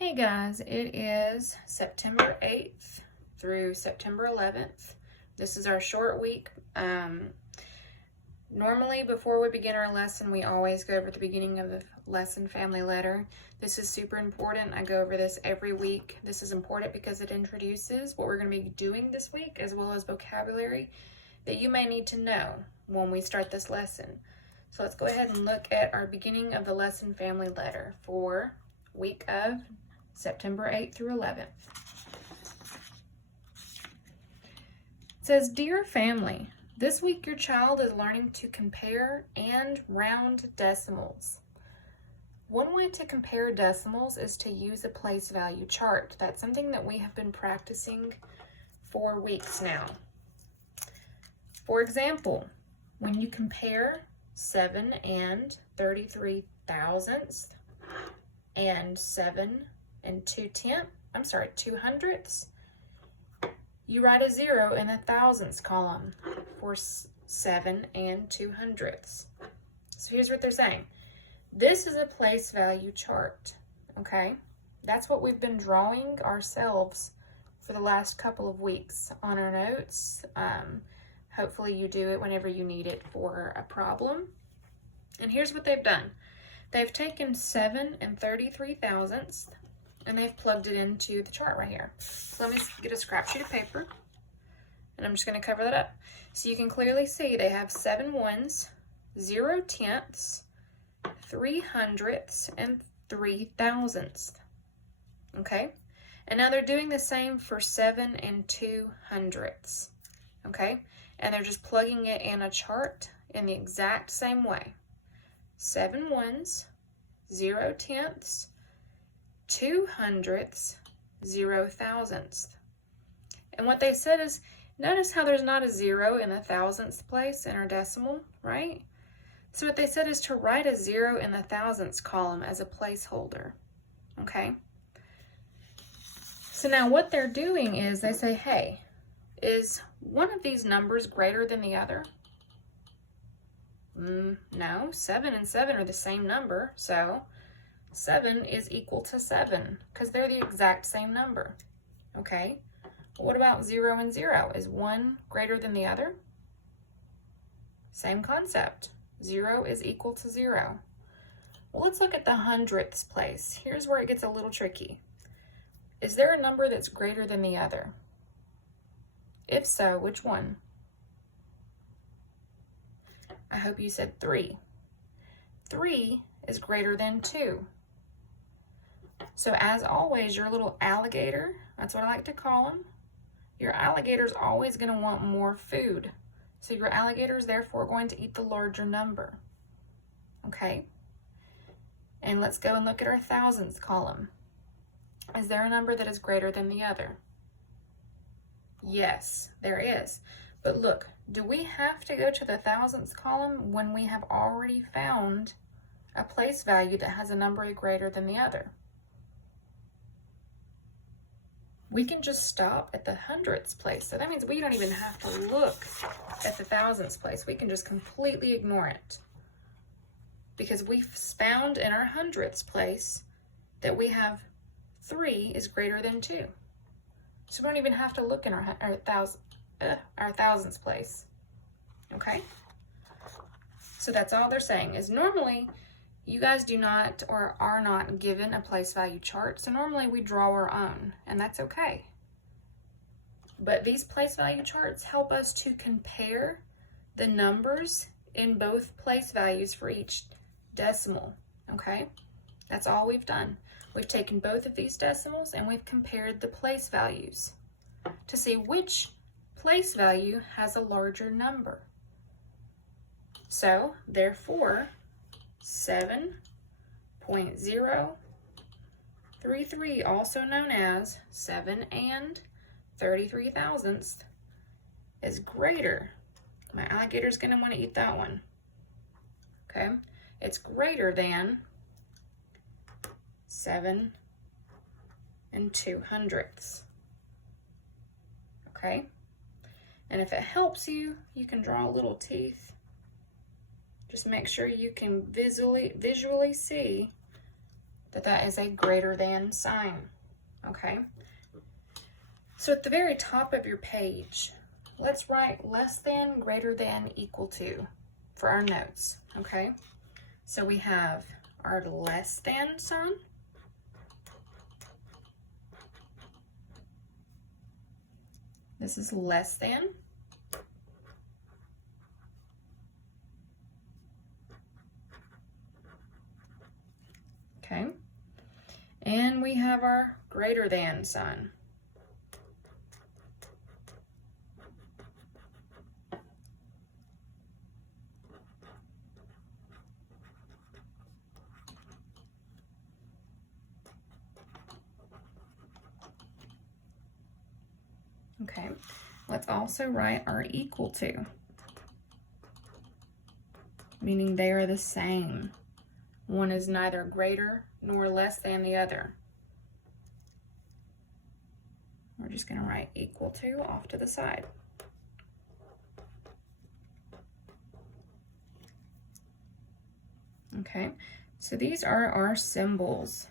Hey guys, it is September 8th through September 11th. This is our short week. Normally before we begin our lesson, we always go over the beginning of the lesson family letter. This is super important. I go over this every week. This is important because it introduces what we're going to be doing this week as well as vocabulary that you may need to know when we start this lesson. So let's go ahead and look at our beginning of the lesson family letter for week of September 8th through 11th. It says, Dear family, this week your child is learning to compare and round decimals. One way to compare decimals is to use a place value chart. That's something that we have been practicing for weeks now. For example, when you compare 7 and 33 thousandths and 7 and 2 hundredths, you write a 0 in the thousandths column for 7 and 2 hundredths. So here's what they're saying. This is a place value chart, okay? That's what we've been drawing ourselves for the last couple of weeks on our notes. Hopefully you do it whenever you need it for a problem. And here's what they've done. They've taken 7 and 33 thousandths and they've plugged it into the chart right here. So let me get a scrap sheet of paper and I'm just going to cover that up. So you can clearly see they have 7 ones, 0 tenths, 3 hundredths, and 3 thousandths. Okay? And now they're doing the same for 7 and 2 hundredths. Okay? And they're just plugging it in a chart in the exact same way. 7 ones, 0 tenths, 2 hundredths, 0 thousandths. And what they said is, notice how there's not a 0 in the thousandths place in our decimal, right? So what they said is to write a 0 in the thousandths column as a placeholder, okay? So now what they're doing is they say, hey, is one of these numbers greater than the other? No, 7 and 7 are the same number, so 7 is equal to 7 because they're the exact same number, okay? What about 0 and 0? Is one greater than the other? Same concept. 0 is equal to 0. Well, let's look at the hundredths place. Here's where it gets a little tricky. Is there a number that's greater than the other? If so, which one? I hope you said 3. 3 is greater than 2. So as always, your little alligator, that's what I like to call him, your alligator's always going to want more food. So your alligator is therefore going to eat the larger number. Okay? And let's go and look at our thousandths column. Is there a number that is greater than the other? Yes, there is. But look, do we have to go to the thousandths column when we have already found a place value that has a number greater than the other? We can just stop at the hundredths place. So that means we don't even have to look at the thousandths place. We can just completely ignore it. Because we've found in our hundredths place that we have 3 is greater than 2. So we don't even have to look in our thousandths place. Okay? So that's all they're saying is normally you guys do not or are not given a place value chart. So normally we draw our own, and that's okay. But these place value charts help us to compare the numbers in both place values for each decimal. Okay? That's all we've done. We've taken both of these decimals and we've compared the place values to see which place value has a larger number. So, therefore, 7.033, also known as 7 and 33 thousandths, is greater. My alligator's going to want to eat that one. Okay? It's greater than 7 and 2 hundredths. Okay? And if it helps you, you can draw little teeth. Just make sure you can visually see that is a greater than sign, okay? So at the very top of your page, let's write less than, greater than, equal to for our notes, okay? So we have our less than sign, this is less than, okay? And we have our greater than sign. Okay, let's also write our equal to, meaning they are the same. One is neither greater nor less than the other. We're just going to write equal to off to the side. Okay, so these are our symbols.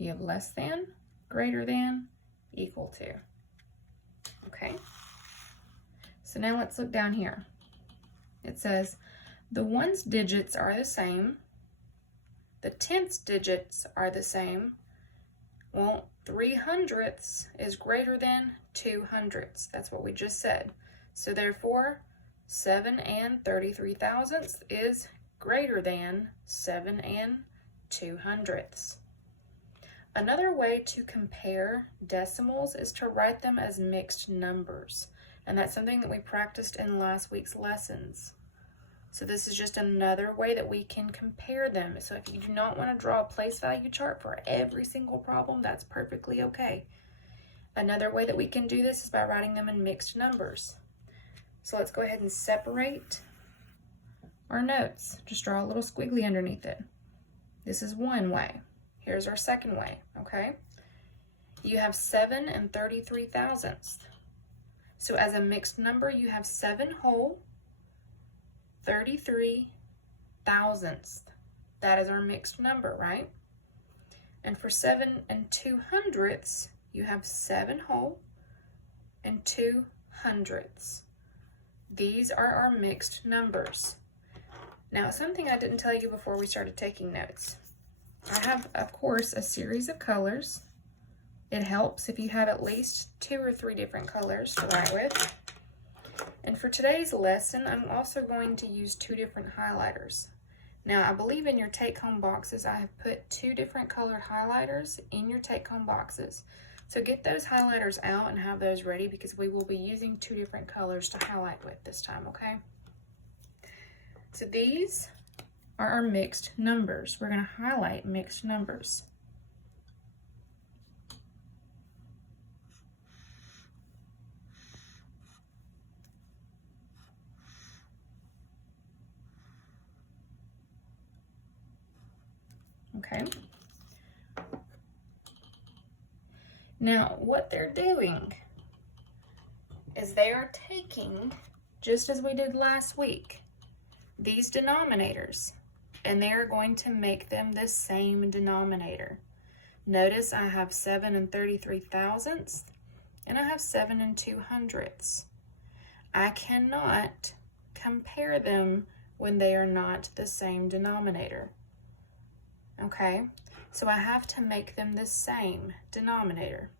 You have less than, greater than, equal to. Okay, so now let's look down here. It says the ones digits are the same, the tenths digits are the same. Well, 3/100ths is greater than 2/100ths. That's what we just said. So therefore, 7 and 33/1000ths is greater than 7 and 2/100ths. Another way to compare decimals is to write them as mixed numbers. And that's something that we practiced in last week's lessons. So this is just another way that we can compare them. So if you do not want to draw a place value chart for every single problem, that's perfectly okay. Another way that we can do this is by writing them in mixed numbers. So let's go ahead and separate our notes. Just draw a little squiggly underneath it. This is one way. Here's our second way, okay? You have 7 and 33/1000ths. So as a mixed number, you have 7 whole, 33/1000ths. That is our mixed number, right? And for 7 and 2/100ths, you have 7 whole and 2/100ths. These are our mixed numbers. Now, something I didn't tell you before we started taking notes. I have, of course, a series of colors. It helps if you have at least 2 or 3 different colors to write with. And for today's lesson, I'm also going to use 2 different highlighters. Now, I believe in your take-home boxes, I have put 2 different colored highlighters in your take-home boxes. So get those highlighters out and have those ready because we will be using 2 different colors to highlight with this time, okay? So these are our mixed numbers. We're going to highlight mixed numbers. Okay. Now, what they're doing is they are taking, just as we did last week, these denominators, and they are going to make them the same denominator. Notice I have 7 and 33/1000ths, and I have 7 and 2/100ths. I cannot compare them when they are not the same denominator. Okay, so I have to make them the same denominator.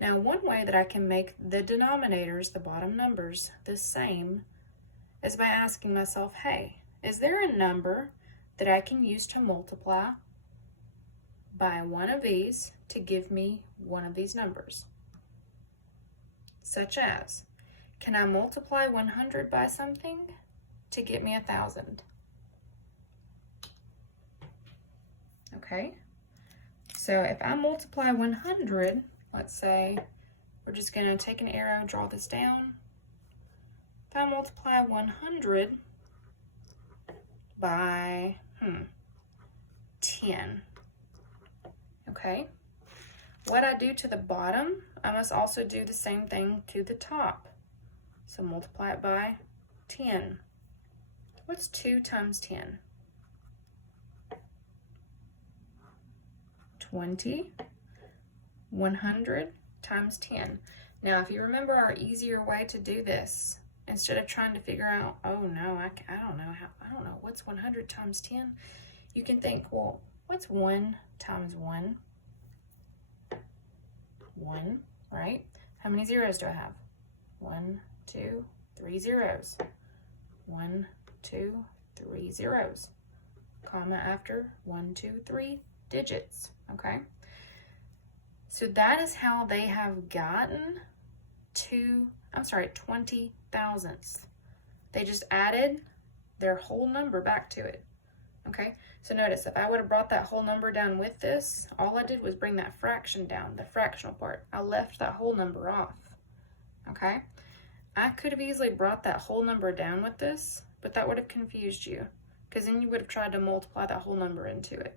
Now, one way that I can make the denominators, the bottom numbers, the same is by asking myself, hey, is there a number that I can use to multiply by one of these to give me one of these numbers? Such as, can I multiply 100 by something to get me 1,000? Okay, so if I multiply 100, let's say we're just going to take an arrow, draw this down. If I multiply 100 by 10, okay, what I do to the bottom, I must also do the same thing to the top. So multiply it by 10. What's 2 times 10? 20. 100 times 10. Now, if you remember our easier way to do this, instead of trying to figure out, oh no, I don't know, what's 100 times 10? You can think, well, what's 1 times 1? 1, right? How many zeros do I have? 1, 2, 3 zeros. 1, 2, 3 zeros. Comma after 1, 2, 3 digits, okay? So that is how they have gotten to, 20 thousandths. They just added their whole number back to it, okay? So notice, if I would have brought that whole number down with this, all I did was bring that fraction down, the fractional part. I left that whole number off, okay? I could have easily brought that whole number down with this, but that would have confused you, because then you would have tried to multiply that whole number into it,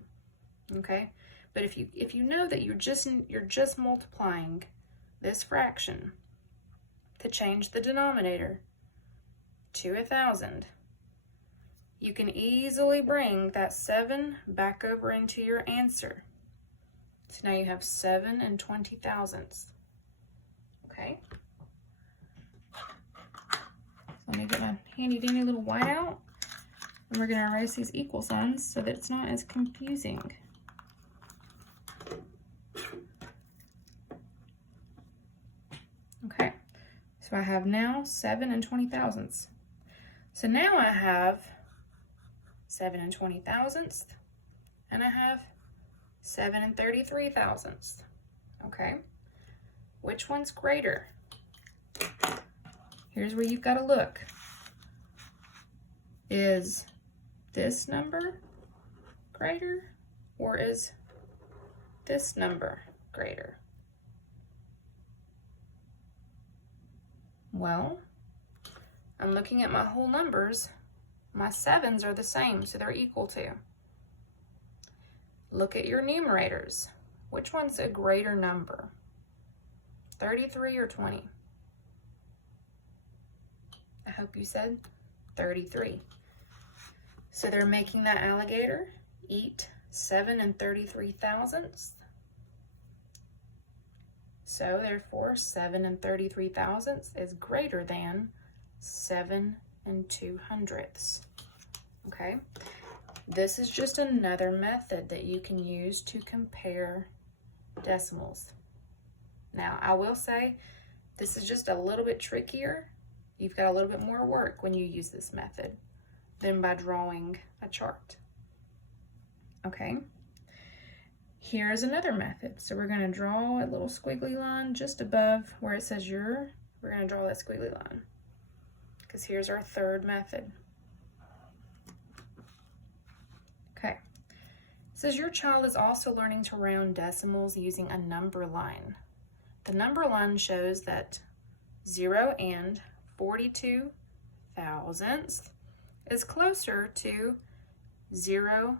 okay? But if you know that you're just multiplying this fraction to change the denominator to 1,000, you can easily bring that 7 back over into your answer. So now you have 7 and 20 thousandths. Okay? So let me get my handy dandy little whiteout, and we're going to erase these equal signs so that it's not as confusing. Okay, so I have now 7 and 20 thousandths. So now I have 7 and 20 thousandths, and I have 7 and 33 thousandths. Okay, which one's greater? Here's where you've got to look. Is this number greater, or is this number greater? Well, I'm looking at my whole numbers. My 7s are the same, so they're equal to. Look at your numerators. Which one's a greater number? 33 or 20? I hope you said 33. So they're making that alligator eat 7 and 33 thousandths. So therefore, 7 and 33 thousandths is greater than 7 and 200ths. Okay? This is just another method that you can use to compare decimals. Now, I will say this is just a little bit trickier. You've got a little bit more work when you use this method than by drawing a chart. Okay? Here's another method. So we're going to draw a little squiggly line just above where it says your. We're going to draw that squiggly line, because here's our third method. Okay. It says your child is also learning to round decimals using a number line. The number line shows that 0 and 42 thousandths is closer to 0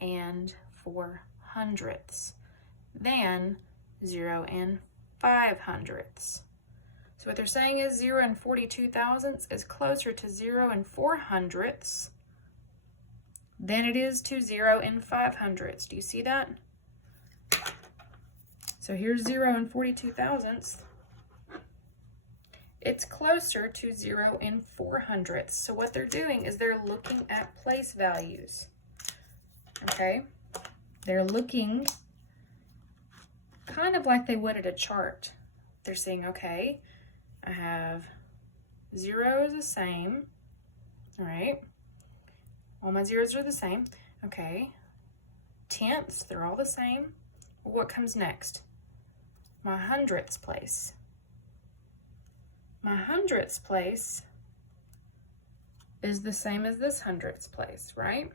and 4 hundredths than 0 and 5 hundredths. So what they're saying is 0 and 42 thousandths is closer to 0 and 4 hundredths than it is to 0 and 5 hundredths. Do you see that? So here's 0 and 42 thousandths. It's closer to 0 and 4 hundredths. So what they're doing is they're looking at place values. Okay? They're looking kind of like they would at a chart. They're saying, okay, I have 0 is the same, all right? All my zeros are the same. Okay, tenths, they're all the same. Well, what comes next? My hundredths place. My hundredths place is the same as this hundredths place, right?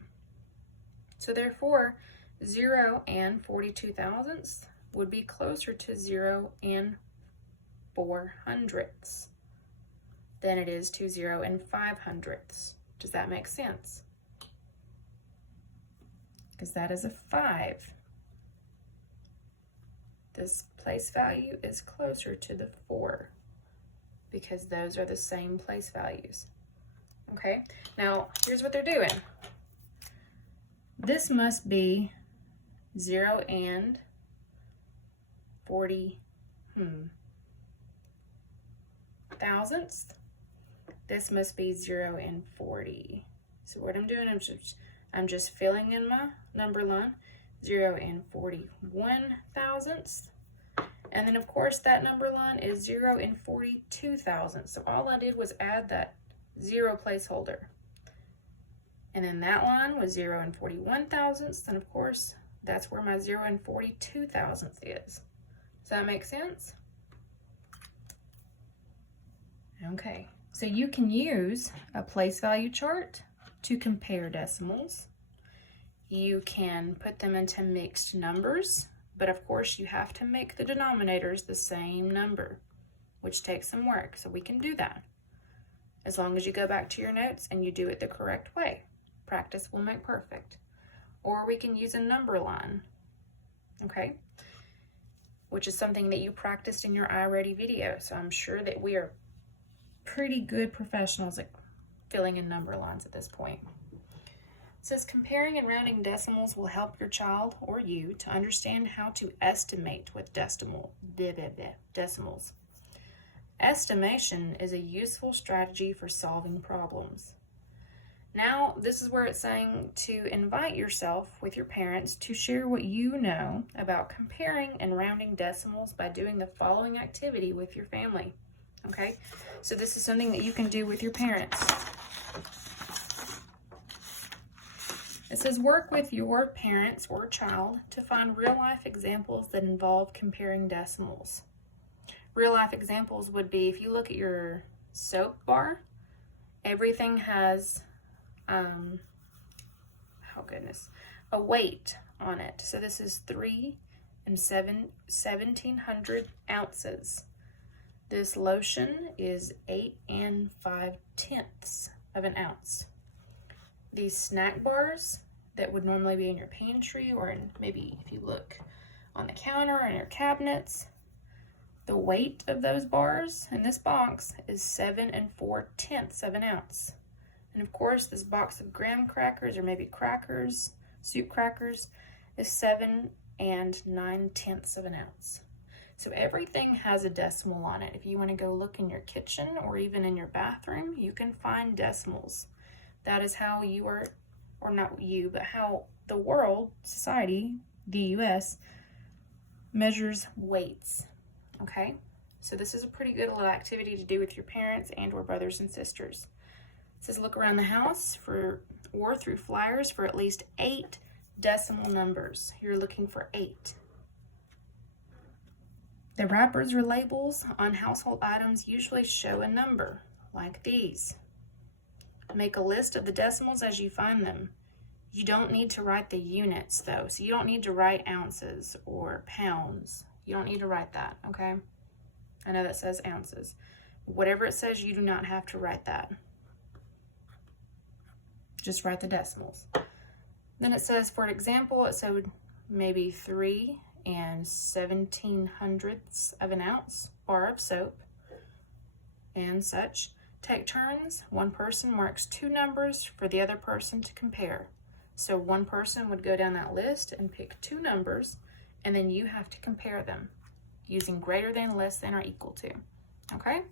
So therefore, 0 and 42 thousandths would be closer to 0 and 4 hundredths than it is to 0 and 5 hundredths. Does that make sense? Because that is a 5. This place value is closer to the 4 because those are the same place values. Okay, now here's what they're doing. This must be 0 and 40 thousandths. This must be 0 and 40. So what I'm doing, I'm just filling in my number line, 0 and 41 thousandths. And then of course that number line is 0 and 42 thousandths. So all I did was add that 0 placeholder. And then that line was 0 and 41 thousandths. And of course, that's where my 0 and 42 thousandths is. Does that make sense? Okay, so you can use a place value chart to compare decimals. You can put them into mixed numbers, but of course you have to make the denominators the same number, which takes some work. So we can do that as long as you go back to your notes and you do it the correct way. Practice will make perfect. Or we can use a number line, okay? Which is something that you practiced in your iReady video. So I'm sure that we are pretty good professionals at filling in number lines at this point. It says comparing and rounding decimals will help your child or you to understand how to estimate with decimals. Estimation is a useful strategy for solving problems. Now, this is where it's saying to invite yourself with your parents to share what you know about comparing and rounding decimals by doing the following activity with your family. Okay, so this is something that you can do with your parents. It says work with your parents or child to find real-life examples that involve comparing decimals. Real-life examples would be, if you look at your soap bar, everything has a weight on it. So this is 3 and 1700 ounces. This lotion is 8 and 5/10 of an ounce. These snack bars that would normally be in your pantry, or maybe if you look on the counter or in your cabinets, the weight of those bars in this box is 7 and 4/10 of an ounce. And of course, this box of graham crackers, or maybe crackers, soup crackers, is 7 and 9/10 of an ounce. So everything has a decimal on it. If you want to go look in your kitchen or even in your bathroom, you can find decimals. That is how you are, or not you, but how the world, society, the US, measures weights. Okay? So this is a pretty good little activity to do with your parents and or brothers and sisters. It says look around the house or through flyers for at least 8 decimal numbers. You're looking for 8. The wrappers or labels on household items usually show a number, like these. Make a list of the decimals as you find them. You don't need to write the units though, so you don't need to write ounces or pounds. You don't need to write that, okay? I know that says ounces. Whatever it says, you do not have to write that. Just write the decimals. Then it says, for example, it said maybe 3 and 1700ths of an ounce bar of soap and such. Take turns. One person marks 2 numbers for the other person to compare. So one person would go down that list and pick 2 numbers, and then you have to compare them using greater than, less than, or equal to. Okay?